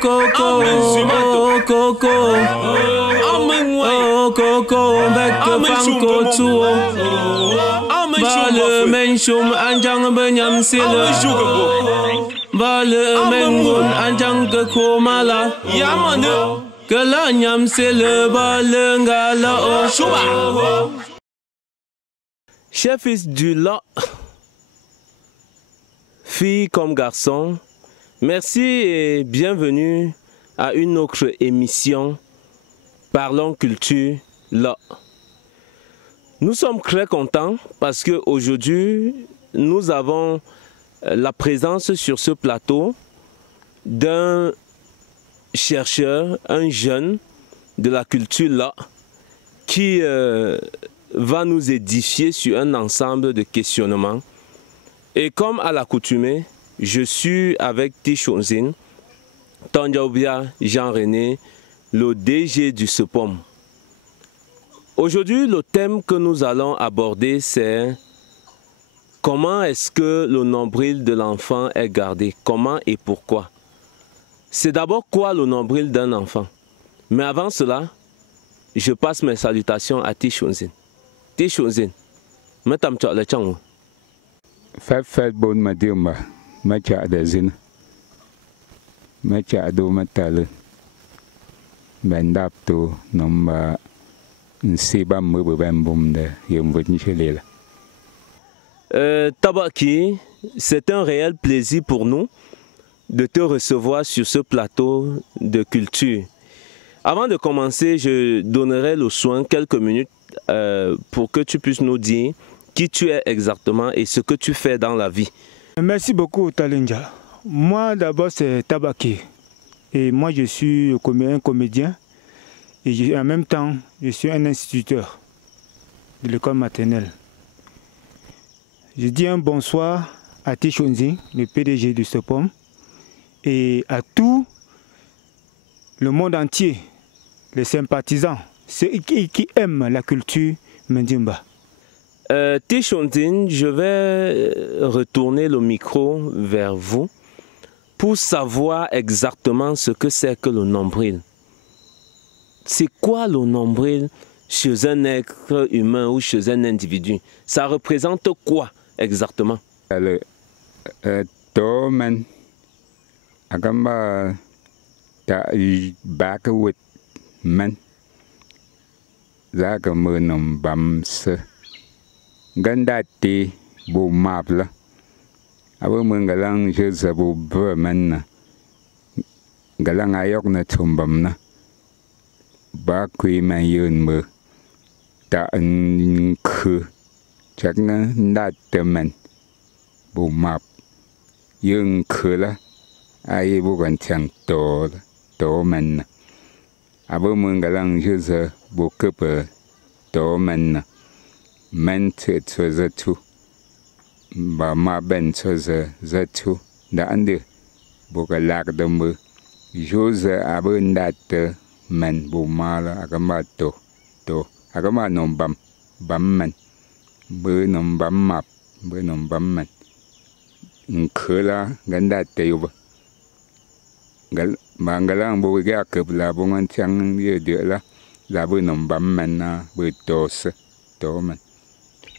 Coco, oh Coco, oh Coco, bec fanko tuo. Bale menshum anjang benyam sile. Bale mengun anjang ke komala. Que la nyam sile bale ngala o. Chers fils du Lot, filles comme garçons, merci et bienvenue à une autre émission Parlons Culture Lot. Nous sommes très contents parce qu'aujourd'hui, nous avons la présence sur ce plateau d'un chercheur, un jeune de la culture Lot qui va nous édifier sur un ensemble de questionnements. Et comme à l'accoutumée, je suis avec Tichonzin, Tandjaoubia Jean-René, le DG du SEPOM. Aujourd'hui, le thème que nous allons aborder, c'est comment est-ce que le nombril de l'enfant est gardé, comment et pourquoi. C'est d'abord quoi le nombril d'un enfant? Mais avant cela, je passe mes salutations à Tichonzin. Tichonzin, metam tchok le chango. Fait bon madiumba, macha de zin. Macha do matale. Bendap to nomba nseba mbe bembum de yemvotni chelela. Tabaki, c'est un réel plaisir pour nous de te recevoir sur ce plateau de culture. Avant de commencer, je donnerai le soin quelques minutes pour que tu puisses nous dire qui tu es exactement et ce que tu fais dans la vie. Merci beaucoup Talinja. Moi d'abord c'est Tabaki et moi je suis un comédien et en même temps je suis un instituteur de l'école maternelle. Je dis un bonsoir à Tichonzin, le PDG du SEPOM, et à tout le monde entier, les sympathisants, ceux qui aiment la culture Mandjimba. Tichonzin, je vais retourner le micro vers vous pour savoir exactement ce que c'est que le nombril. C'est quoi le nombril chez un être humain ou chez un individu? Ça représente quoi exactement? Le Tomen Agamba ta Bakawit Man Zakamunum Bams Gandati Bu Mapla Abumungalang Josabu Burman Galang Ayok na Tumbamna Bakwi Mayun Ta Nku Chakna Nataman Bu Map Yung Kula Aye Bugan Chang Toman Abumungalang Josa Bukupa Toman Ment it was a two. Ba ma ben was a two. The under Bukalak the mu. Jose abun that man bumala agamato. To agamanom bamman. Burnum bam map. Burnum bamman. Nkula gandat tube. Mangalang buga kubla bungan chang de la. La burnum bamman butos. Toman.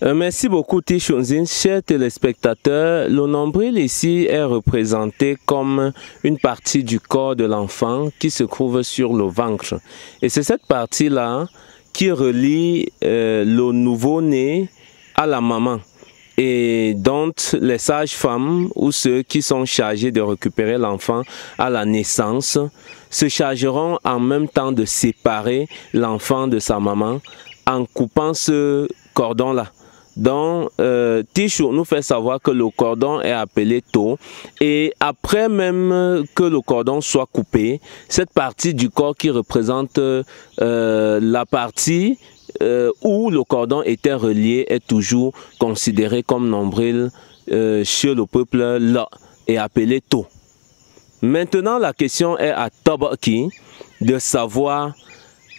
Merci beaucoup Tichonzin. Chers téléspectateurs, le nombril ici est représenté comme une partie du corps de l'enfant qui se trouve sur le ventre. Et c'est cette partie-là qui relie le nouveau-né à la maman et dont les sages-femmes ou ceux qui sont chargés de récupérer l'enfant à la naissance se chargeront en même temps de séparer l'enfant de sa maman en coupant ce cordon-là. Donc, Tichou nous fait savoir que le cordon est appelé tau. Et après même que le cordon soit coupé, cette partie du corps qui représente la partie où le cordon était relié est toujours considérée comme nombril chez le peuple là et appelé tau. Maintenant, la question est à Tabaki de savoir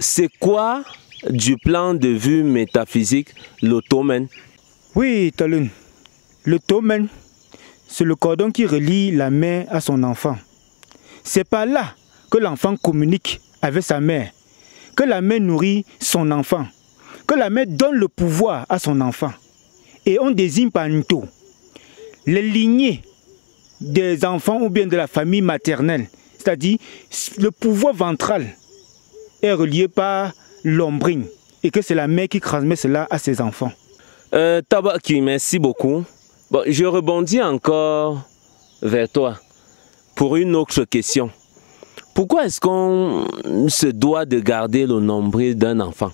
c'est quoi du plan de vue métaphysique le tomen. Oui, Talun. Le tomen, c'est le cordon qui relie la mère à son enfant. C'est par là que l'enfant communique avec sa mère, que la mère nourrit son enfant, que la mère donne le pouvoir à son enfant. Et on désigne par Nto les lignées des enfants ou bien de la famille maternelle, c'est-à-dire le pouvoir ventral est relié par l'ombrine et que c'est la mère qui transmet cela à ses enfants. Tabaki, merci beaucoup. Bon, je rebondis encore vers toi pour une autre question. Pourquoi est-ce qu'on se doit de garder le nombril d'un enfant?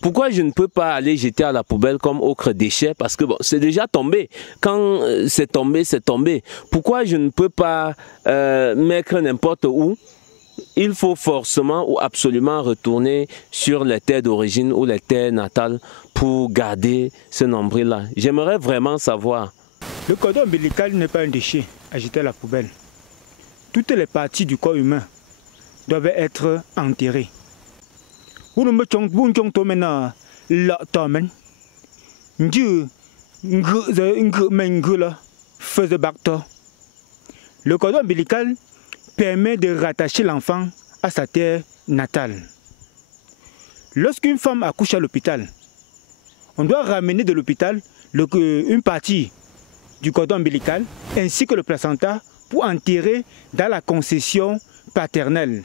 Pourquoi je ne peux pas aller jeter à la poubelle comme autre déchet? Parce que bon, c'est déjà tombé. Quand c'est tombé, c'est tombé. Pourquoi je ne peux pas mettre n'importe où? Il faut forcément ou absolument retourner sur les terres d'origine ou les terres natales pour garder ce nombril-là. J'aimerais vraiment savoir. Le cordon ombilical n'est pas un déchet à jeter à la poubelle. Toutes les parties du corps humain doivent être enterrées. Le cordon ombilical permet de rattacher l'enfant à sa terre natale. Lorsqu'une femme accouche à l'hôpital, on doit ramener de l'hôpital une partie du cordon ombilical ainsi que le placenta pour enterrer dans la concession paternelle.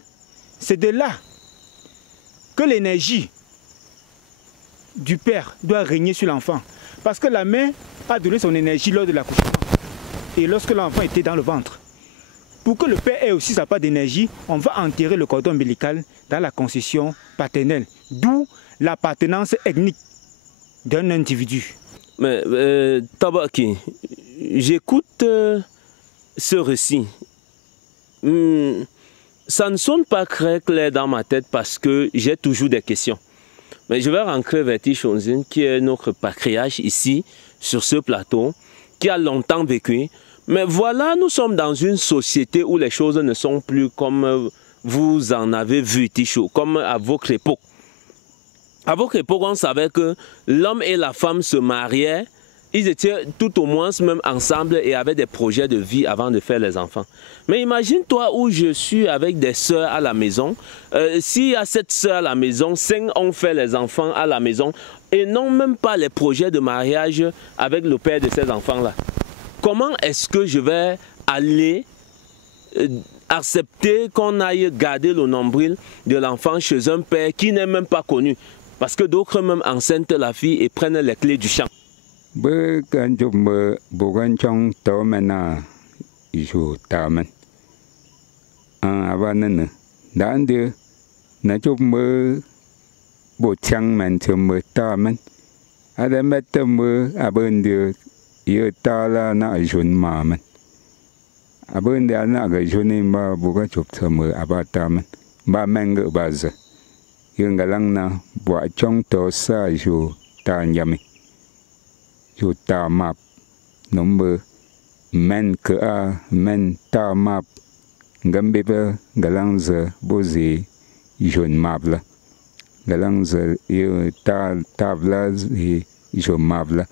C'est de là que l'énergie du père doit régner sur l'enfant. Parce que la mère a donné son énergie lors de l'accouchement et lorsque l'enfant était dans le ventre. Pour que le père ait aussi sa part d'énergie, on va enterrer le cordon ombilical dans la concession paternelle. D'où l'appartenance ethnique d'un individu. Mais Tabaki, j'écoute ce récit. Ça ne sonne pas très clair dans ma tête parce que j'ai toujours des questions. Mais je vais rentrer vers Tichonzin, qui est notre patriarche ici, sur ce plateau, qui a longtemps vécu. Mais voilà, nous sommes dans une société où les choses ne sont plus comme vous en avez vu, Tichou, comme à votre époque. À votre époque, on savait que l'homme et la femme se mariaient. Ils étaient tout au moins même ensemble et avaient des projets de vie avant de faire les enfants. Mais imagine-toi où je suis avec des sœurs à la maison. S'il y a 7 sœurs à la maison, 5 ont fait les enfants à la maison et n'ont même pas les projets de mariage avec le père de ces enfants-là. Comment est-ce que je vais aller accepter qu'on aille garder le nombril de l'enfant chez un père qui n'est même pas connu? Parce que d'autres même enceintent la fille et prennent les clés du champ. Bơ kan chụp mơ bộ kan trong tàu mà na isu tàu mình avan nè đã đưa na chụp mơ bộ chăng mình chụp mơ tàu mình ada met mơ bên đưa yêu tàu là na isun mà mình bên đưa na cái isun mà bộ kan chụp chụp mơ tàu mình ba mình gỡ ba giờ yêu galang na bộ trong tàu sa isu tàu nhà mìnhอยู่ตามาบน้องเบอแมนก็แมนตามาบกัมเบเบกำลังจะบูซีจนมาบละกำลังจะอยู่ตาบละจนมาบละ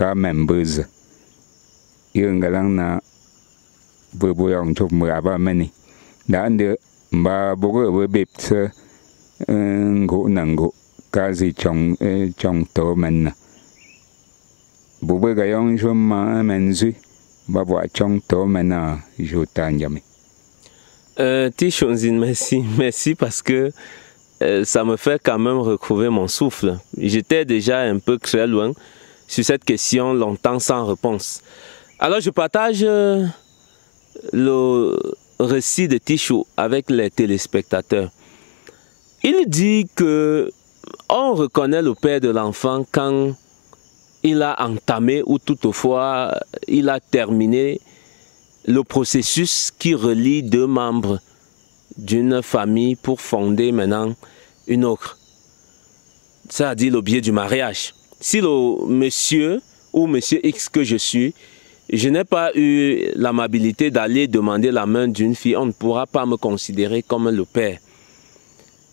ก็แมนเบอร์อยู่กำลังน่ะเบอร์บอยองชกมืออาบ้าแม่นี่ด้านเดียวมาบุกเบอร์บิบเสกุนังกุกาซิจงโตมันนะBube gayong joma menzu babwa chong to mena jotanyami. Tichonzin, merci parce que ça me fait quand même retrouver mon souffle. J'étais déjà un peu très loin sur cette question, longtemps sans réponse. Alors je partage le récit de Tichou avec les téléspectateurs. Il dit que on reconnaît le père de l'enfant quand il a entamé ou toutefois il a terminé le processus qui relie 2 membres d'une famille pour fonder maintenant une autre. C'est-à-dire le biais du mariage. Si le monsieur ou monsieur X que je suis, je n'ai pas eu l'amabilité d'aller demander la main d'une fille, on ne pourra pas me considérer comme le père.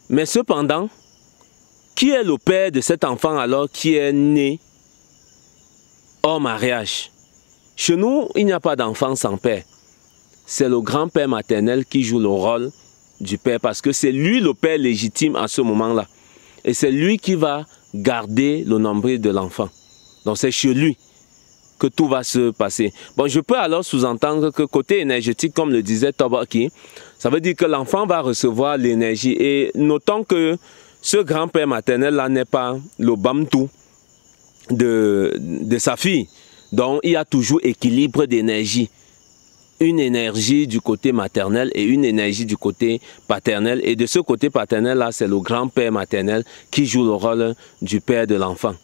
Mais cependant, qui est le père de cet enfant alors qui est né hors mariage? Chez nous, il n'y a pas d'enfant sans père. C'est le grand-père maternel qui joue le rôle du père parce que c'est lui le père légitime à ce moment-là. Et c'est lui qui va garder le nombril de l'enfant. Donc c'est chez lui que tout va se passer. Bon, je peux alors sous-entendre que côté énergétique, comme le disait Tobaki, ça veut dire que l'enfant va recevoir l'énergie. Et notons que ce grand-père maternel-là n'est pas le bamtou de sa fille. Donc il y a toujours équilibre d'énergie. Une énergie du côté maternel et une énergie du côté paternel. Et de ce côté paternel-là, c'est le grand-père maternel qui joue le rôle du père de l'enfant.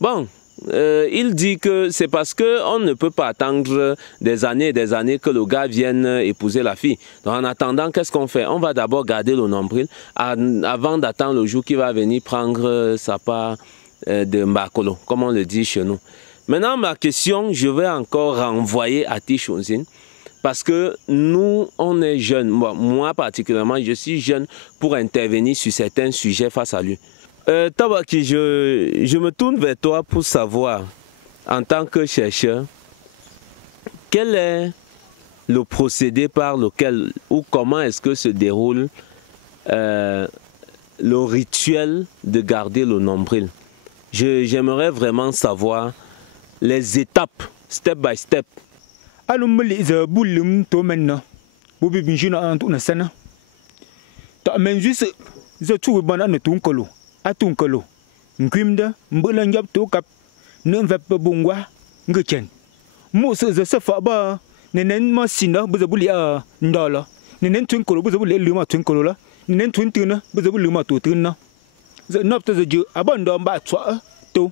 Bon, il dit que c'est parce qu'on ne peut pas attendre des années et des années que le gars vienne épouser la fille. Donc en attendant, qu'est-ce qu'on fait? On va d'abord garder le nombril avant d'attendre le jour qu'il va venir prendre sa part de mbakolo, comme on le dit chez nous. Maintenant, ma question, je vais encore renvoyer à Tichonzin. Parce que nous, on est jeunes. Moi particulièrement, je suis jeune pour intervenir sur certains sujets face à lui. Tobaki, je me tourne vers toi pour savoir, en tant que chercheur, quel est le procédé par lequel ou comment est-ce que se déroule le rituel de garder le nombril. J'aimerais vraiment savoir les étapes, step by step. Alum liza bulum to menna bubi binjina antu na sana ta menjus za tu bana na tunkolo atunkolo ngwimda mbula njab to kap ne vep bungwa ngchen mo se za safa ba nenen ma sina bu za buli a ndala nenen tunkolo bu za buli luma tunkolo la nenen tuntuna bu za buli ma to tunna za nopta za ju abando mba twa to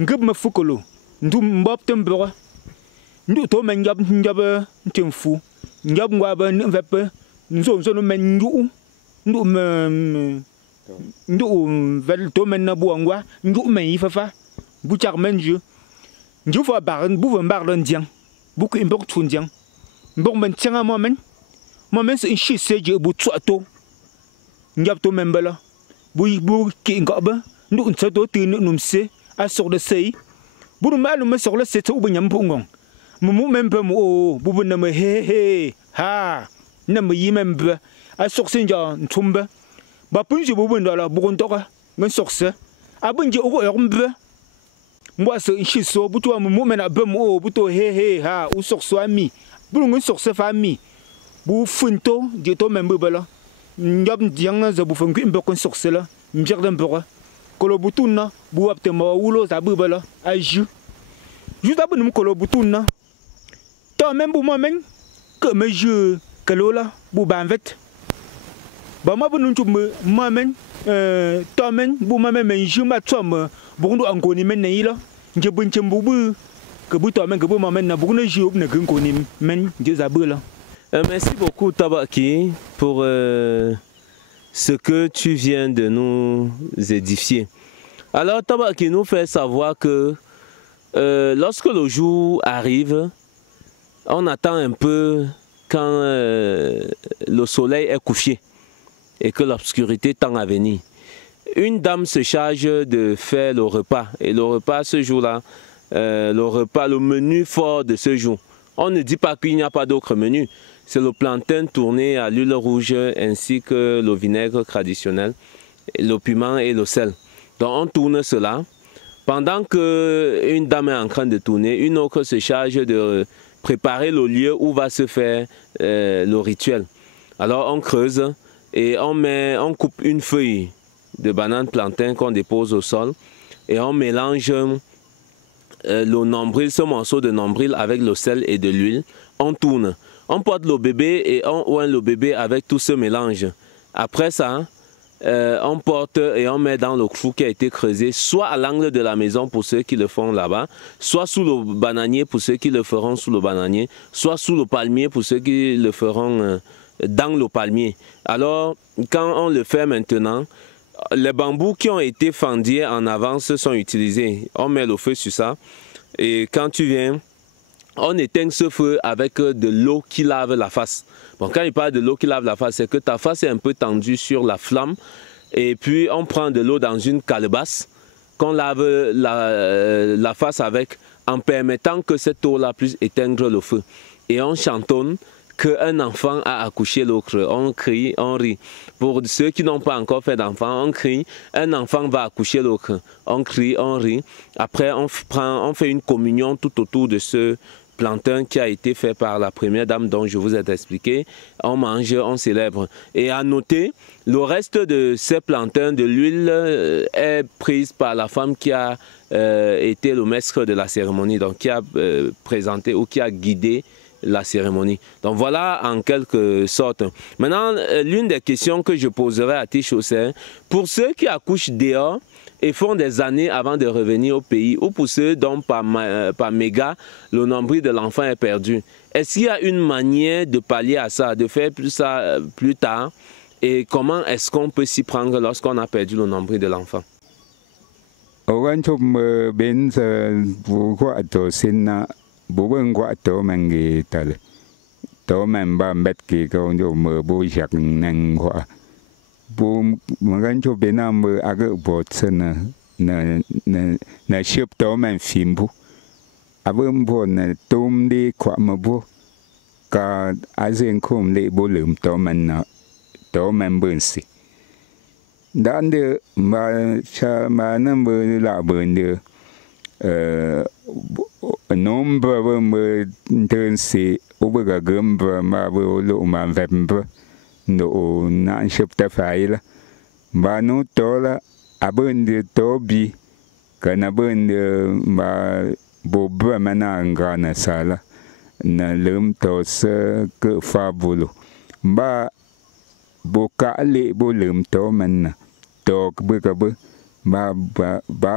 ngib ma fukolo ndum mbop tembora ndu to men njab ntimfu njab ngwa nvepe nzo no men ndu vel to men na buangwa ndu men yifafa bu chak men nju fa bar bu van bar lan diang bu ku imbok tun diang mbok men tsenga moment se shi se je bu twa to njab to men bala bu ki ngaba ndu ntsa to tin num se a sok de sei bu malu me sok la se to bu nyam pungong mumu membe mu bubu na me he ha na me yimembe a sokse nja ntumbe ba punji bubu ndala bugun toka ngan sokse abunji ogo yormbe mwa se nshiso butu mumu mena be mu buto he ha u sokso ami bulu ngan sokse fa mi bu funto je to membe bala njab ndiang za bu funku imbe kon sokse la mjerdem bora kolo butuna bu wapte ma wulo za bu bala aju juste abunum kolo butuna toi même pour moi-même que me je que là pour banvet bah moi pour nous moi-même toi même pour moi-même je m'a toi me pour nous encore ni men là je bin chembu que pour toi même que pour moi-même na pour nous je ne qu'on ni men je zabe là. Merci beaucoup Tobaki pour ce que tu viens de nous édifier. Alors Tobaki nous fait savoir que lorsque le jour arrive, on attend un peu quand le soleil est couché et que l'obscurité tend à venir. Une dame se charge de faire le repas. Et le repas ce jour-là, le menu fort de ce jour. On ne dit pas qu'il n'y a pas d'autre menu. C'est le plantain tourné à l'huile rouge ainsi que le vinaigre traditionnel, le piment et le sel. Donc on tourne cela. Pendant qu'une dame est en train de tourner, une autre se charge de préparer le lieu où va se faire le rituel. Alors on creuse et on coupe une feuille de banane plantain qu'on dépose au sol et on mélange le nombril, ce morceau de nombril avec le sel et de l'huile. On tourne. On porte le bébé et on oint le bébé avec tout ce mélange. Après ça, on porte et on met dans le trou qui a été creusé, soit à l'angle de la maison pour ceux qui le font là-bas, soit sous le bananier pour ceux qui le feront sous le bananier, soit sous le palmier pour ceux qui le feront dans le palmier. Alors, quand on le fait maintenant, les bambous qui ont été fendus en avance sont utilisés. On met le feu sur ça et quand tu viens, on éteint ce feu avec de l'eau qui lave la face. Bon, quand il parle de l'eau qui lave la face, c'est que ta face est un peu tendue sur la flamme. Et puis, on prend de l'eau dans une calebasse qu'on lave la face avec en permettant que cette eau-là puisse éteindre le feu. Et on chantonne qu'un enfant a accouché l'autre. On crie, on rit. Pour ceux qui n'ont pas encore fait d'enfant, on crie, un enfant va accoucher l'autre. On crie, on rit. Après, on fait une communion tout autour de ce plantain qui a été fait par la première dame dont je vous ai expliqué. On mange, on célèbre. Et à noter, le reste de ces plantains, de l'huile, est prise par la femme qui a été le maître de la cérémonie, donc qui a présenté ou qui a guidé la cérémonie. Donc voilà en quelque sorte. Maintenant, l'une des questions que je poserai à Ticho, c'est pour ceux qui accouchent dehors et font des années avant de revenir au pays, ou pour ceux dont par méga, le nombril de l'enfant est perdu. Est-ce qu'il y a une manière de pallier à ça, de faire ça plus tard? Et comment est-ce qu'on peut s'y prendre lorsqu'on a perdu le nombril de l'enfant? Bu magan cho bena me aga botsena na ship to man fimbu abum bo na tum di kwa mabu ka azen kum le bolum to man bunsi dan de ma cha ma na me la bun de nombre bo me tensi obaga gamba ma bo lo man vemba no na ship ta faila ba no tola abun de tobi kana bun de ba boba mana ngana sala na lum to se ke fabulo ba boka le bolum to man to be ka be ba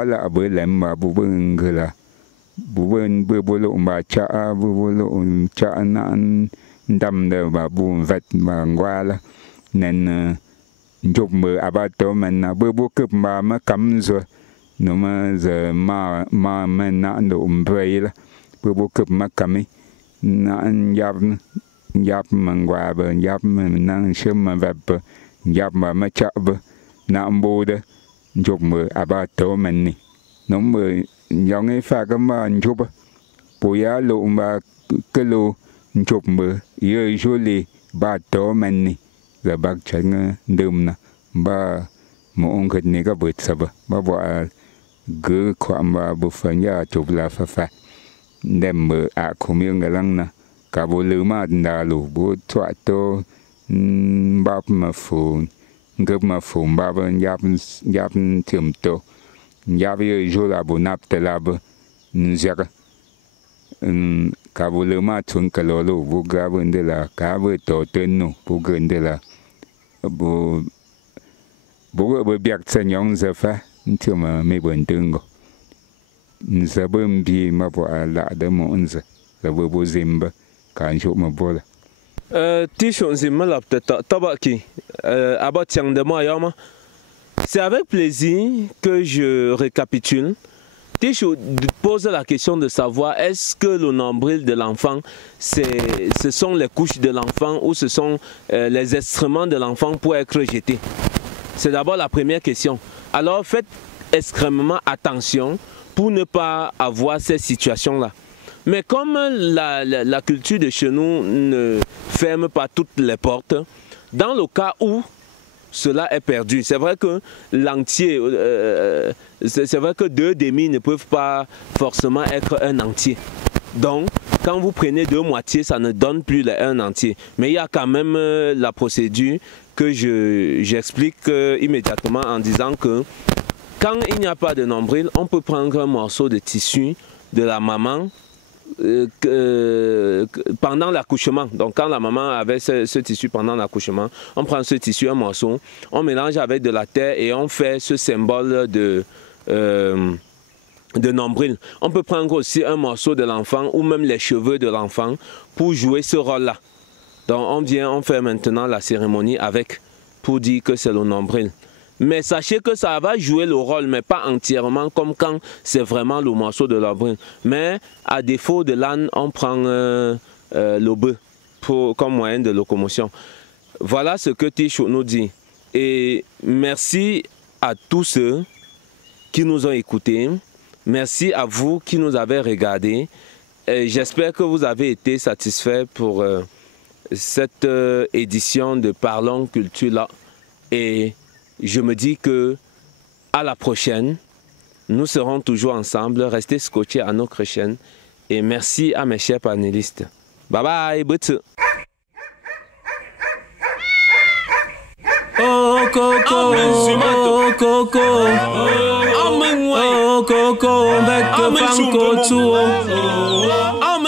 la be lem ba bu ngala bu ben be bolo ma cha bu bolo cha nan đâm đều bà buồn vẹt mà qua là nên chụp mưa à ba tổ mình là bữa bữa cướp mà cắm rồi nó mà giờ mà mình nãy độ về là bữa bữa cướp mà cắm ấy nãy giáp mà qua bờ giáp mình nãy sớm mà vẹt bờ giáp mà chợ bờ nãy bố đó chụp mưa à ba tổ mình này nó mưa giống như pha cái mà chụp bữa giờ lộ mà cái lô chụp mưa yêu joli ba to mani za bak changa dumna ba mo onket ni ka bit saba ba ba gu kwamba bu fanya chụp la fa fa dem mưa a khumyong galang na ka bo luma ndalu bu twa to ba ma fu ngap ma fu ba ban yap tim to yap yêu jola bu nap te la bu nzaka Kabule ma tun kalolo bu gabun de la kabu to tenu bu gun de la bu biak sanyong zafa ntiu ma me bun tungo nzabum bi ma bo ala de mo nza bu zimba kan shu ma bola Ticho zimma la peut-être tabaki aba tiang de moi yama. C'est avec plaisir que je récapitule. Ticho pose la question de savoir est-ce que le nombril de l'enfant, ce sont les couches de l'enfant ou ce sont les excréments de l'enfant pour être jetés. C'est d'abord la première question. Alors faites extrêmement attention pour ne pas avoir ces situations-là. Mais comme la culture de chez nous ne ferme pas toutes les portes, dans le cas où cela est perdu. C'est vrai que l'entier, c'est vrai que 2 demi ne peuvent pas forcément être un entier. Donc, quand vous prenez 2 moitiés, ça ne donne plus un entier. Mais il y a quand même la procédure que j'explique immédiatement en disant que quand il n'y a pas de nombril, on peut prendre un morceau de tissu de la maman pendant l'accouchement. Donc quand la maman avait ce tissu pendant l'accouchement, on prend ce tissu, un morceau, on mélange avec de la terre et on fait ce symbole de nombril. On peut prendre aussi un morceau de l'enfant ou même les cheveux de l'enfant pour jouer ce rôle-là. Donc on fait maintenant la cérémonie avec pour dire que c'est le nombril. Mais sachez que ça va jouer le rôle, mais pas entièrement comme quand c'est vraiment le morceau de nombril. Mais à défaut de l'âne, on prend le bœuf comme moyen de locomotion. Voilà ce que Ticho nous dit. Et merci à tous ceux qui nous ont écoutés. Merci à vous qui nous avez regardés. J'espère que vous avez été satisfaits pour cette édition de Parlons Culture là. Et je me dis que à la prochaine, nous serons toujours ensemble. Restez scotchés à notre chaîne. Et merci à mes chers panélistes. Bye bye, butsu. Oh Coco, oh Coco, oh Coco, back to Fanko too.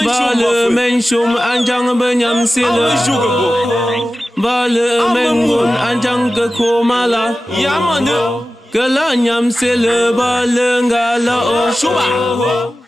Bale menshum anjang benyam sila. Bale mengun anjang ke komala. Kala nyam sila bale ngala oh.